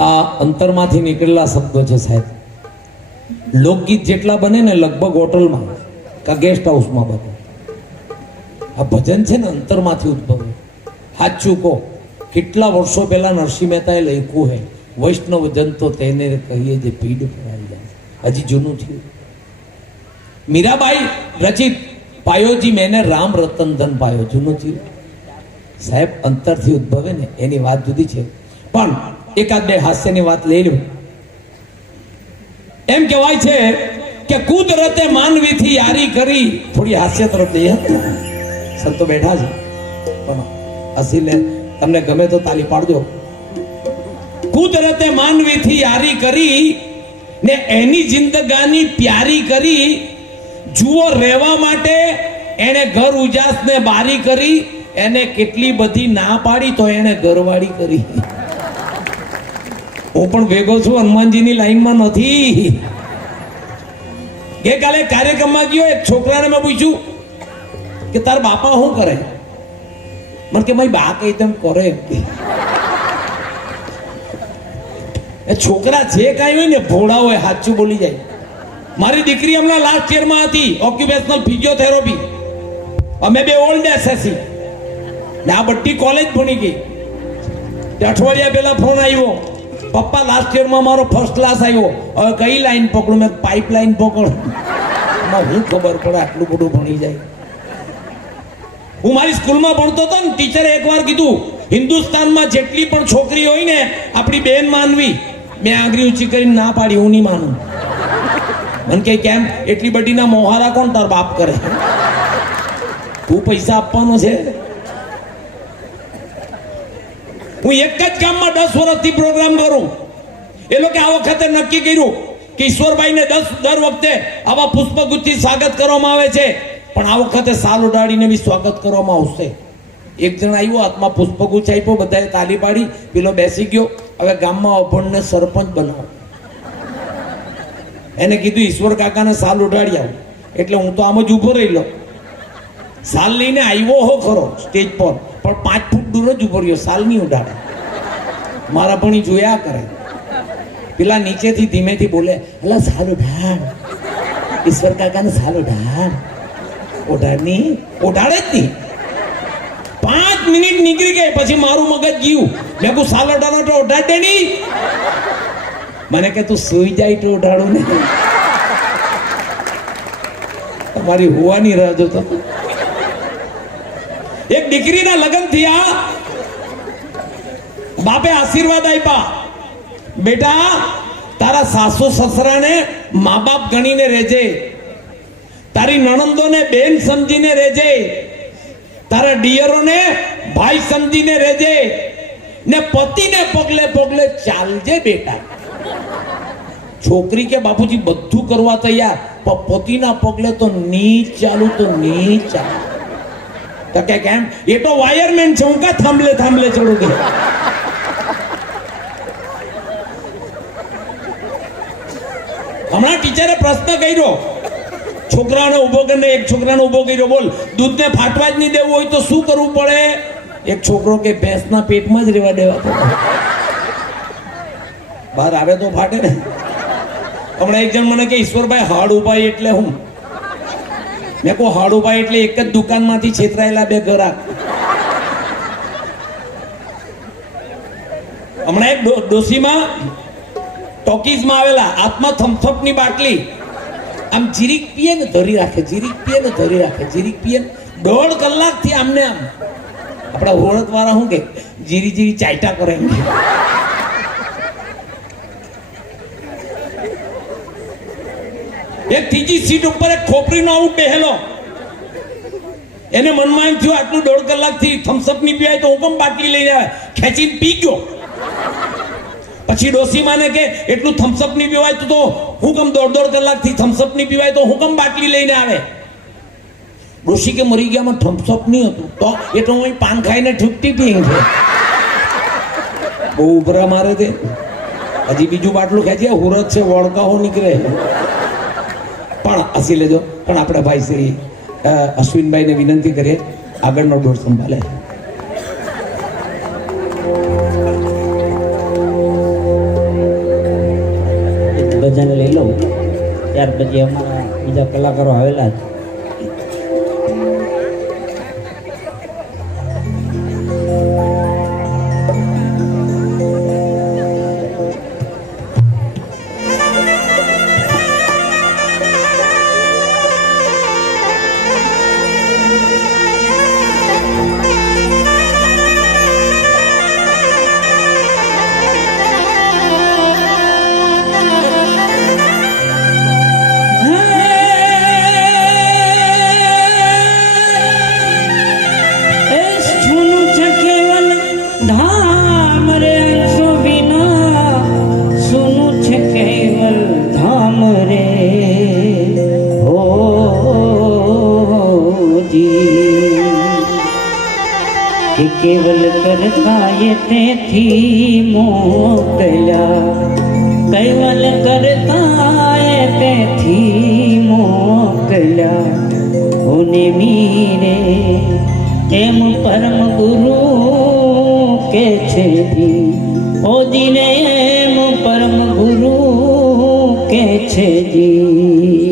આ અંતરમાંથી નીકળેલા શબ્દો છે સાહેબ. લોકગીત જેટલા બને ને લગભગ હોટલમાં, કે ગેસ્ટ હાઉસમાં બને. આ ભજન છે ને અંતરમાંથી ઉદ્ભવે. સાચું કહો, કેટલા વર્ષો પહેલાં નરસિંહ મહેતાએ લખ્યું હે, વૈષ્ણવ જન તો તેને કહીએ જે પીડ પડાવી જાય. હજી જૂનું થયું. મીરાબાઈ રચિત પાયોજી મેને રામ રતન ધન પાયો. જૂનું થયું. સાહેબ, અંતરથી ઉદ્ભવે ને એની વાત જુદી છે. પણ એકાદ બે હાસ્યની વાત લઈ લઉં એમ કહેવાય છે કે કુદરતે માનવીથી યારી કરી થોડી હાસ્ય તરફ લઈએ સંતો બેઠા છે. પણ હસીને તમને ગમે તો તાલી પાડજો. કુદરતે માનવીથી યારી કરી ને એની જિંદગાની પ્યારી કરી જુઓ રહેવા માટે એને ઘર ઉજાસને બારી કરી, એને કેટલી બધી ના પાડી તો એને ઘરવાળી કરી. હું પણ ભેગો છું, હનુમાનજીની લાઈનમાં નથી. ગઈકાલે કાર્યક્રમમાં ગયો, એક છોકરાને મેં પૂછ્યું કે તાર બાપા શું કરે? મને કે મારી બા કઈ તેમ કરે. એ છોકરા જે કાંઈ હોય ને ભોળા હોય સાચું બોલી જાય. મારી દીકરી હમણાં લાસ્ટ યરમાં હતી ઓક્યુપેશનલ ફિઝિયોથેરાપી અમે બે ઓલ્ડ એસએસસી ને આ બધી કોલેજ ભણી ગઈ. અઠવાડિયા પહેલા ફોન આવ્યો. પપ્પા લાસ્ટ યરમાં મારો ફર્સ્ટ ક્લાસ આવ્યો. હવે કઈ લાઈન પકડું? મેં પાઇપ લાઈન પકડ. એમાં હું ખબર પડે આટલું બધું ભણી જાય. હું મારી સ્કૂલમાં ભણતો હતો ને ટીચરે એકવાર કીધું, હિન્દુસ્તાનમાં જેટલી પણ છોકરી હોય ને, આપણી બેન માનવી. મેં આંગળી ઊંચી કરીને ના પાડી, હું નહીં માનું. મને કે કેમ? એટલી બધીના મોહારા કોણ તાર બાપ કરે? તું પૈસા આપવાનો છે. હું એક જ ગામમાં દસ વર્ષથી પ્રોગ્રામ કરું. એ લોકો આ વખતે નક્કી કર્યું કે ઈશ્વરભાઈને દસ, દર વખતે આવા પુષ્પગુચ્છથી સ્વાગત કરવામાં આવે છે. પણ આ વખતે સાલ ઉડાડીને બી સ્વાગત કરવામાં આવશે. એક જણ આવ્યો, હાથમાં પુષ્પગુચ્છ આપ્યો, બધાએ તાલી પાડી, પેલો બેસી ગયો. હવે ગામમાં અભણને સરપંચ બનાવો. એને કીધું, ઈશ્વર કાકાને સાલ આવું. એટલે હું તો આમ જ ઊભો રહેલો સાલ લઈને આવ્યો હો ખરો, સ્ટેજ પર. પણ પાંચ ફૂટ દૂર જ ઊભો રહ્યો, સાલની ઉડાડે મારા ભણી જોયા કરે. પેલા નીચેથી ધીમેથી બોલે, અલા, સાલ ઉડાડ ઈશ્વર કાકાને સાલ ઉડાડ ઓઢાડની ઓઢાડે જ નહીં. પાંચ મિનિટ નીકળી ગઈ પછી મારું મગજ ગયું. મેં કહું સાલ ઉડાડો તો ઓઢાડે નહીં. મને કે, તું સુઈ જાય તો ઓઢાડું નહીં તમારી હોવાની રાહ જોતો એક દીકરીના લગ્ન થયા. બાપે આશીર્વાદ આપ્યા. બેટા, તારા સાસુ સસરાને મા બાપ ગણીને રહેજે. તારી નણંદોને બેન સમજીને રહેજે. તારા ડિયરોને ભાઈ સમજીને રહેજે. ને પતિને પગલે પગલે ચાલજે બેટા. છોકરી કે બાપુજી બધું કરવા તૈયાર, પણ પતિના પગલે તો ની ચાલુ, તો ની ચાલુ. તો કે કેમ? એ તો વાયરમેન છે, હું કા થાંભલે થાંભલે ચડું કે હમણાં ટીચરે પ્રશ્ન કર્યો. છોકરાને ઊભો કરીને એક છોકરાને ઊભો કર્યો. બોલ, દૂધને ફાટવા જ નહીં દેવું હોય તો શું કરવું પડે? એક છોકરો કે ભેંસના પેટમાં જ રહેવા દેવા બહાર આવે તો ફાટે ને. હમણાં એક જણ મને કે, ઈશ્વરભાઈ, હાડ ઉપાય એટલે હું મેં કહું, હાડુભાઈ એટલે એક જ દુકાનમાંથી છેતરાયેલા બે ઘરા. હમણાં એક ડોસીમાં ટોકીઝમાં આવેલા આત્મા થમ્સઅપની બાટલી. આમ જીરીક પીએ ને ધરી રાખે, જીરીક પીએ ને ધરી રાખે, જીરીક પીએ ને દોઢ કલાકથી આમને આમ. આપણા ઓળખ વાળા શું કે, જીરી જીરી ચાઇટા કરે એમ. એક ત્રીજી સીટ ઉપર એક ખોપરીનો આઉટ બેહેલો. એને મનમાં એમ થયું, આટલું દોઢ કલાકથી થમ્સઅપની પીવાય તો હું પણ બાટલી લઈ આવે ખેંચીને પી ગયો. પછી ડોસી માને કે, એટલું થમ્સઅપની પીવાય તો હું કેમ દોઢ દોઢ કલાકથી થમ્સઅપની પીવાય તો હું કેમ બાટલી લઈને આવે? ડોસી કે, મરી ગયામાં થમ્સઅપ નહીં હતું. તો એ તો હું પાન ખાઈને ઠૂકતી પી છે બહુ ઉભરા મારે તે. હજી બીજું બાટલું ખેંચીએ હુરત છે વળકાઓ નીકળે. પણ હસી લેજો. પણ આપણા ભાઈ શ્રી અશ્વિનભાઈને વિનંતી કરીએ, આગળનો ડોર સંભાળે ભજન લઈ લઉં. ત્યાર પછી અમારા બીજા કલાકારો આવેલા છે કે કેવલ કરતા એ તેથી મોકલ્યા. કેવલ કરતા એ તેથી મોકલ્યા. હોને મીરે એમ પરમ ગુરુ કે છે ઓ દિને એમ પરમ ગુરુ કે છે જી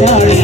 yeah